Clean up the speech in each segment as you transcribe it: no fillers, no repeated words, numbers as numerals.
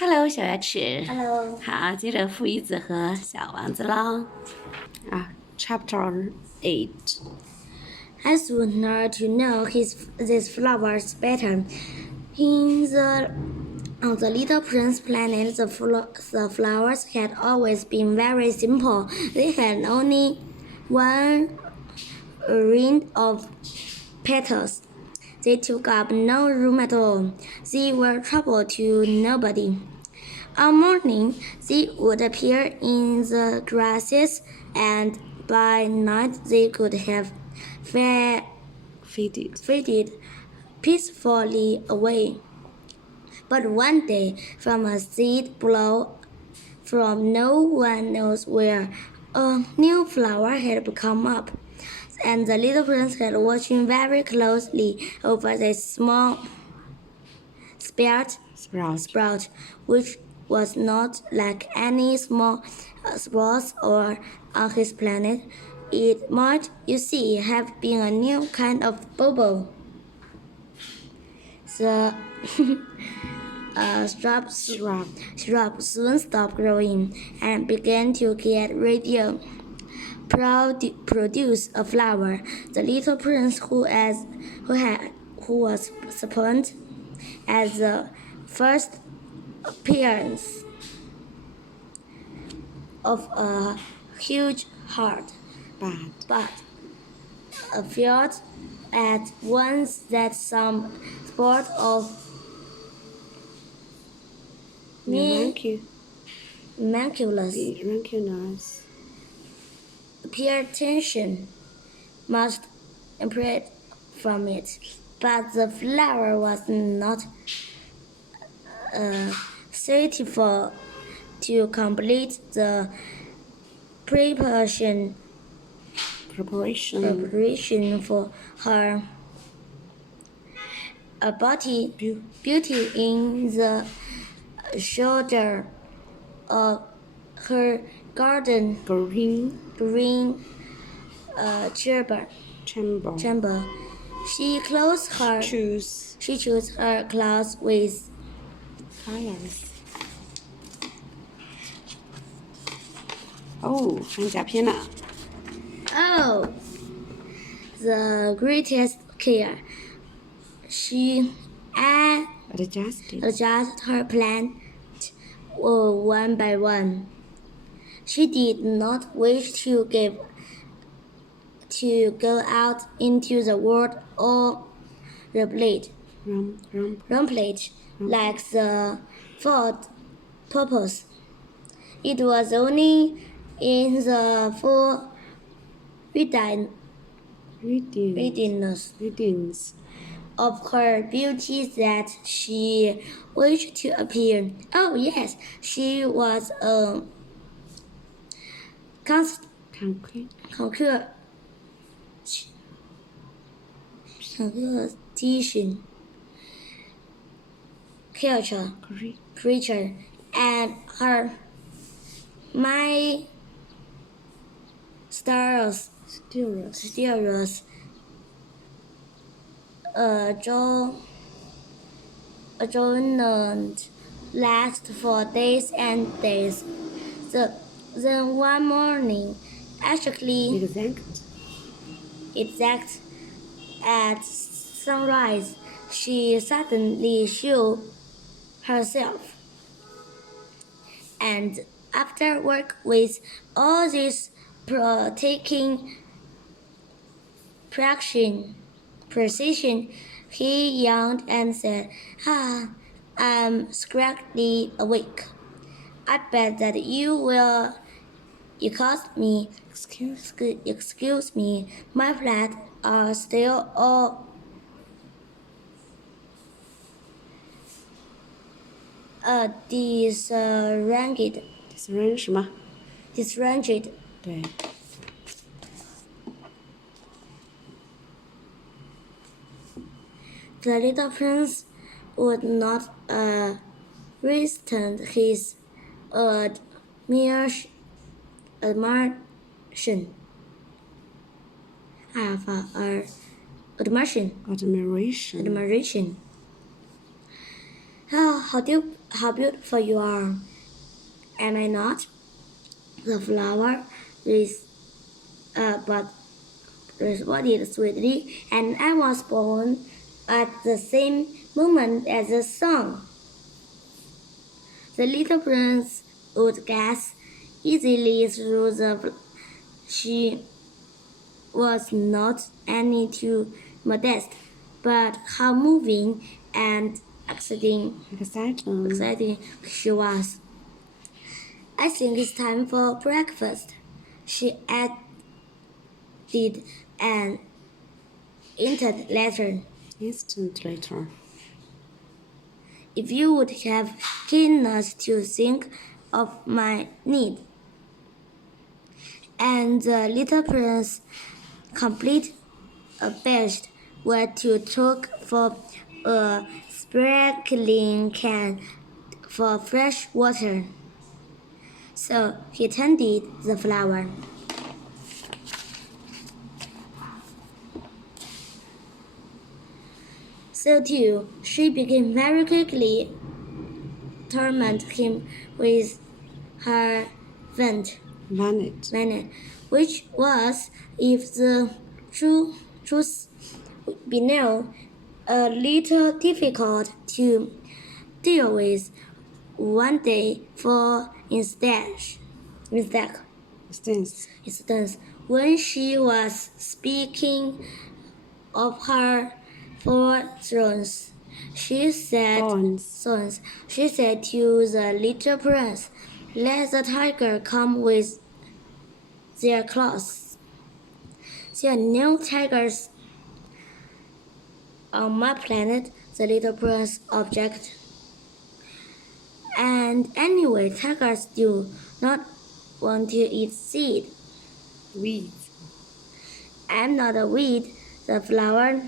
Hello， 小牙齿。Hello。好，接着父一子和小王子喽。Chapter 8。I would not to know these flowers better. On the little prince planet, the flowers had always been very simple. They had only one ring of petals. They took up no room at all. They were trouble to nobody. One morning, they would appear in the grasses, and by night they could have faded peacefully away. But one day, from a seed blow from no one knows where, a new flower had come up, and the little prince had watching very closely over the small sprout, which was not like any small sprouts on his planet. It might, you see, have been a new kind of bubble. The shrub soon stopped growing and began to get ready produce a flower. The little prince, who was surprised at the first appearance of a huge heart, but felt at once that some sort of miraculous tension must spread from it. But the flower was not suitable to complete the preparation for her beauty in the shoulder of her garden green chamber. She chose her clothes with colors. 看甲片了。Oh, the greatest care. She adjusted her plan one by one. She did not wish to go out into the world all rumpled like the Ford purpose. It was only in the full radiance of her beauty that she wished to appear. Oh yes, she was a creature, and her stars adjourned last for days and days. Then one morning, exact at sunrise, she suddenly showed herself. And after work with all this precision, he yawned and said, I'm scraggly awake. I bet that you cost me. Excuse me, my flat are still all disarranged. Disarranged. 对。The little prince would not resist his admiration. Admiration. 好 how beautiful you are. Am I not? The flower but responded sweetly, and I was born at the same moment as the song. The little prince would guess easily through she was not any too modest, but how moving and exciting she was. I think it's time for breakfast, she added an instant later. If you would have keenness to think of my need. And the little prince, complete abashed, went to look for a sparkling can for fresh water. So he tended the flower. So too, she began very quickly torment him with her vent, which was, if the truth be known, a little difficult to deal with one day, for instance, when she was speaking of her four sons, she said to the little prince, "Let the tiger come with their claws. There are no tigers on my planet," the little prince objected. "And anyway, tigers do not want to eat weeds. I'm not a weed," the flower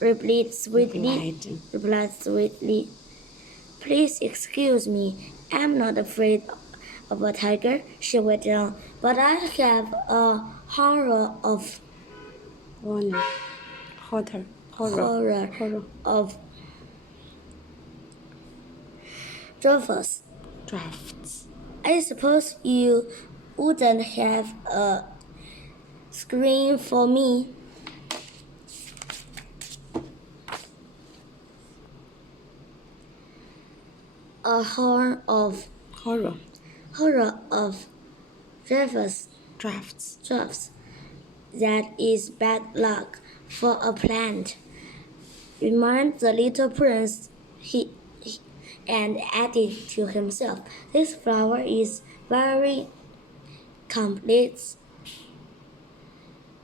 replied sweetly. "Please excuse me, I'm not afraid of a tiger," she went on, "but I have a horror of drafts. I suppose you wouldn't have a screen for me?" A horror of drafts. That is bad luck for a plant, remarked the little prince, and added to himself, "This flower is very complex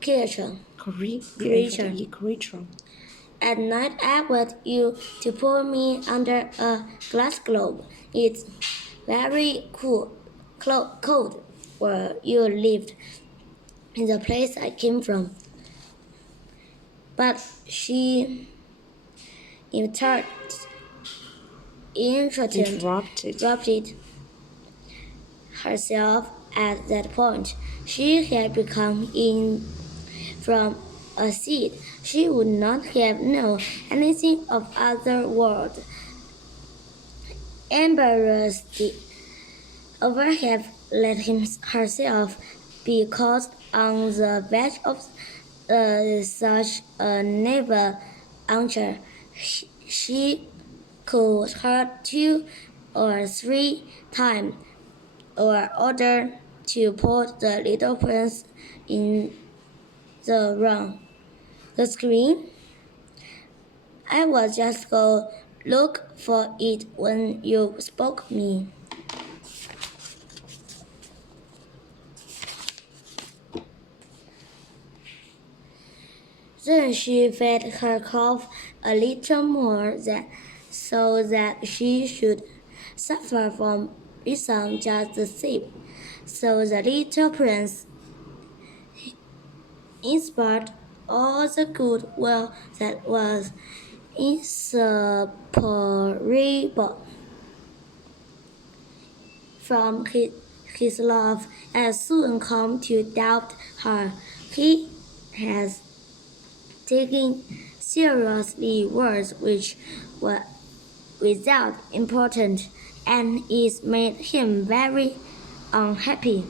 creature. At night I want you to pour me under a glass globe. It's very cold where you lived, in the place I came from." But she interrupted herself at that point. She had become from a seed. She would not have known anything of other world. Embarrassed over have let herself be caught on the edge of such a naval archer. She could hurt 2 or 3 times, or order to put the little prince in the wrong. The screen? I will just go look for it when you spoke me. Then she fed her cough a little more, so that she should suffer from it just the same. So the little prince, in spite of all the good will that was inseparable from his love, has soon come to doubt her. He has taken seriously words which result important and it made him very unhappy.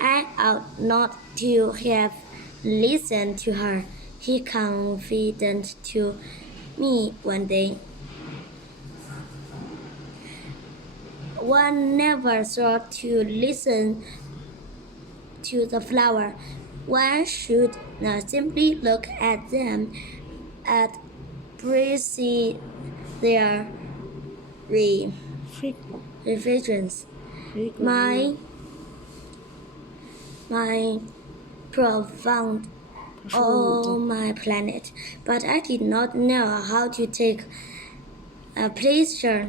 I ought not to have listened to her, he confided to me one day. One never thought to listen to the flower. One should not simply look at them and appreciate their reflections. My profound on my planet, but I did not know how to take a pleasure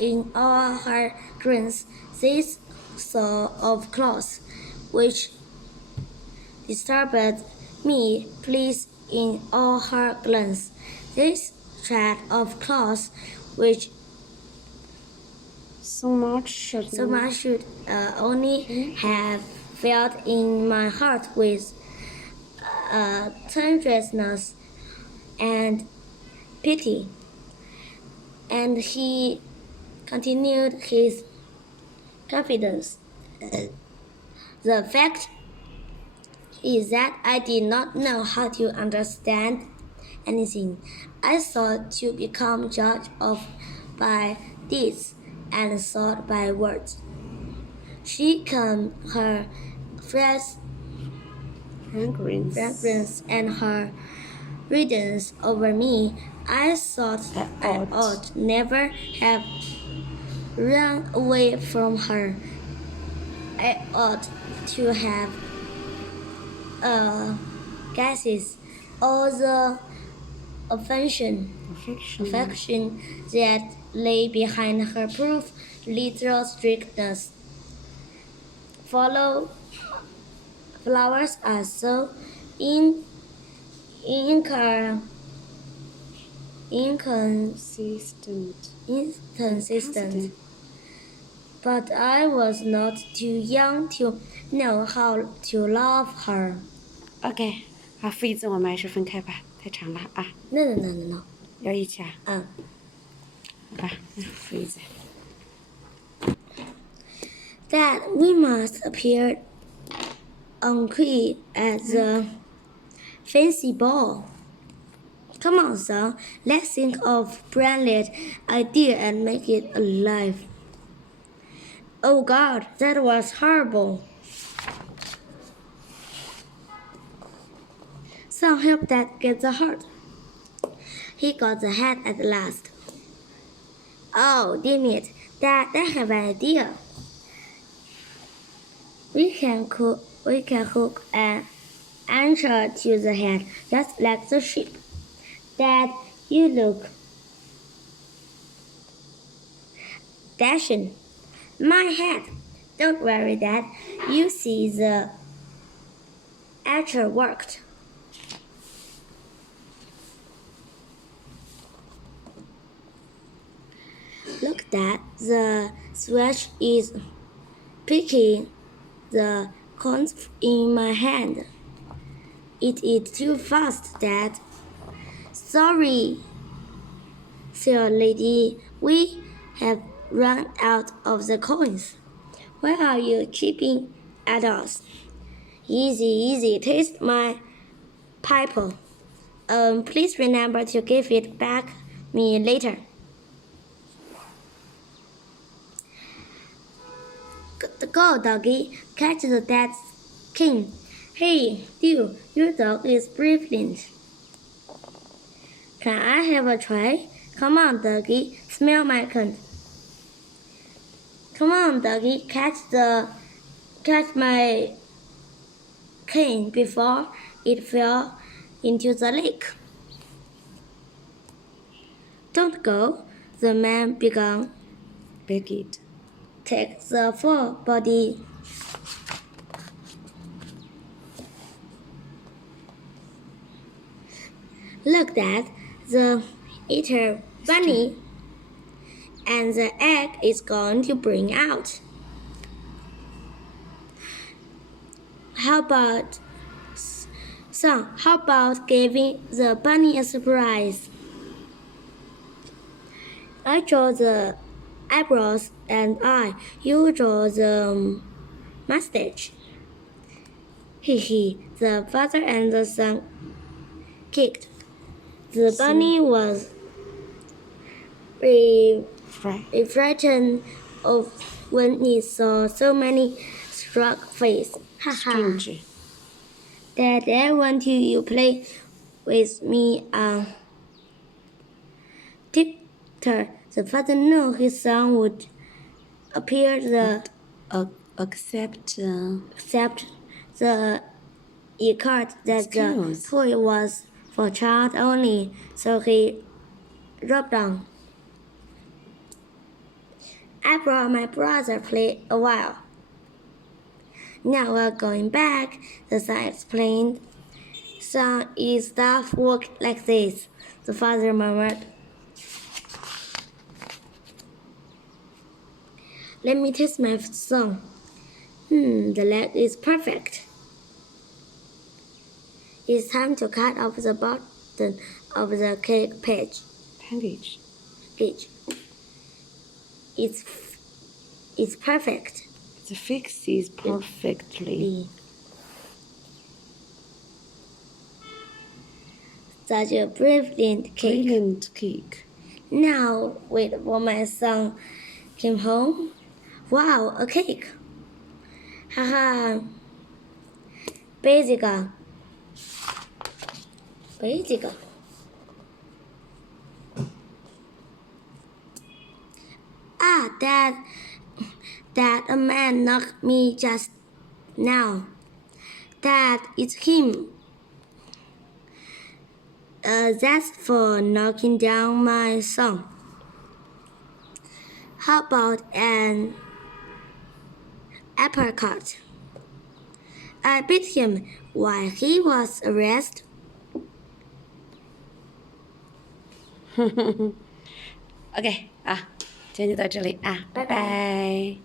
in all her grains. This sort of cloth which disturbed me pleased in all her glance. This thread of cloth which so much should only have felt in my heart with tenderness and pity. And he continued his confidence. The fact is that I did not know how to understand anything. I sought to become judged of by deeds and thought by words. She calmed her fragrance and her radiance over me. I thought I ought never have run away from her. I ought to have guessed all the affection that lay behind her proof little strictness. Flowers are so inconsistent. But I was not too young to know how to love her. OK， 好，副义字我们还是分开吧，太长了啊。 No. 要一起啊？好吧，副义字。That we must appear unquiet at the fancy ball. Come on, son, let's think of brilliant idea and make it alive. Oh God, that was horrible. Son, help Dad get the heart. He got the head at last. Oh, damn it, Dad, I have an idea. We can hook an anchor to the head, just like the ship. Dad, you look dashing. My head. Don't worry, Dad. You see the anchor worked. Look, Dad. The switch is picking the cones in my hand. It is too fast, Dad. Sorry, sir, lady. We have run out of the coins. Why are you chipping at us? Easy. Taste my pipe. Please remember to give it back me later. Go, doggy. Catch the dad's king. Hey, you, your dog is brilliant. Can I have a try? Come on, doggy. Smell my cunt. Come on, doggy. Catch my cane before it fell into the lake. Don't go, the man began. Begged. Take the full body. Look, Dad, the eater bunny, and the egg is going to bring out. How about giving the bunny a surprise? I draw the eyebrows and you draw the mustache. The father and the son kicked. The bunny was frightened of when he saw so many struck faces. Strange. Dad, I want you play with me Ticker. The father knew his son would appear Accept the card that the toy was for child only, so he dropped down. I brought my brother play a while. Now we're going back, the son explained. Son, is stuff work like this? The father murmured. Let me test my song. The leg is perfect. It's time to cut off the bottom of the cake page. Package. It's perfect. The fix is perfectly. Such a brilliant cake. Brilliant cake. Now wait for my son came home. Wow, a cake. Haha. 杯这个。Dad, a man knocked me just now. Dad, it's him. That's for knocking down my son. How about an apricot? I beat him while he was arrested. OK 啊，今天就到这里啊，拜拜。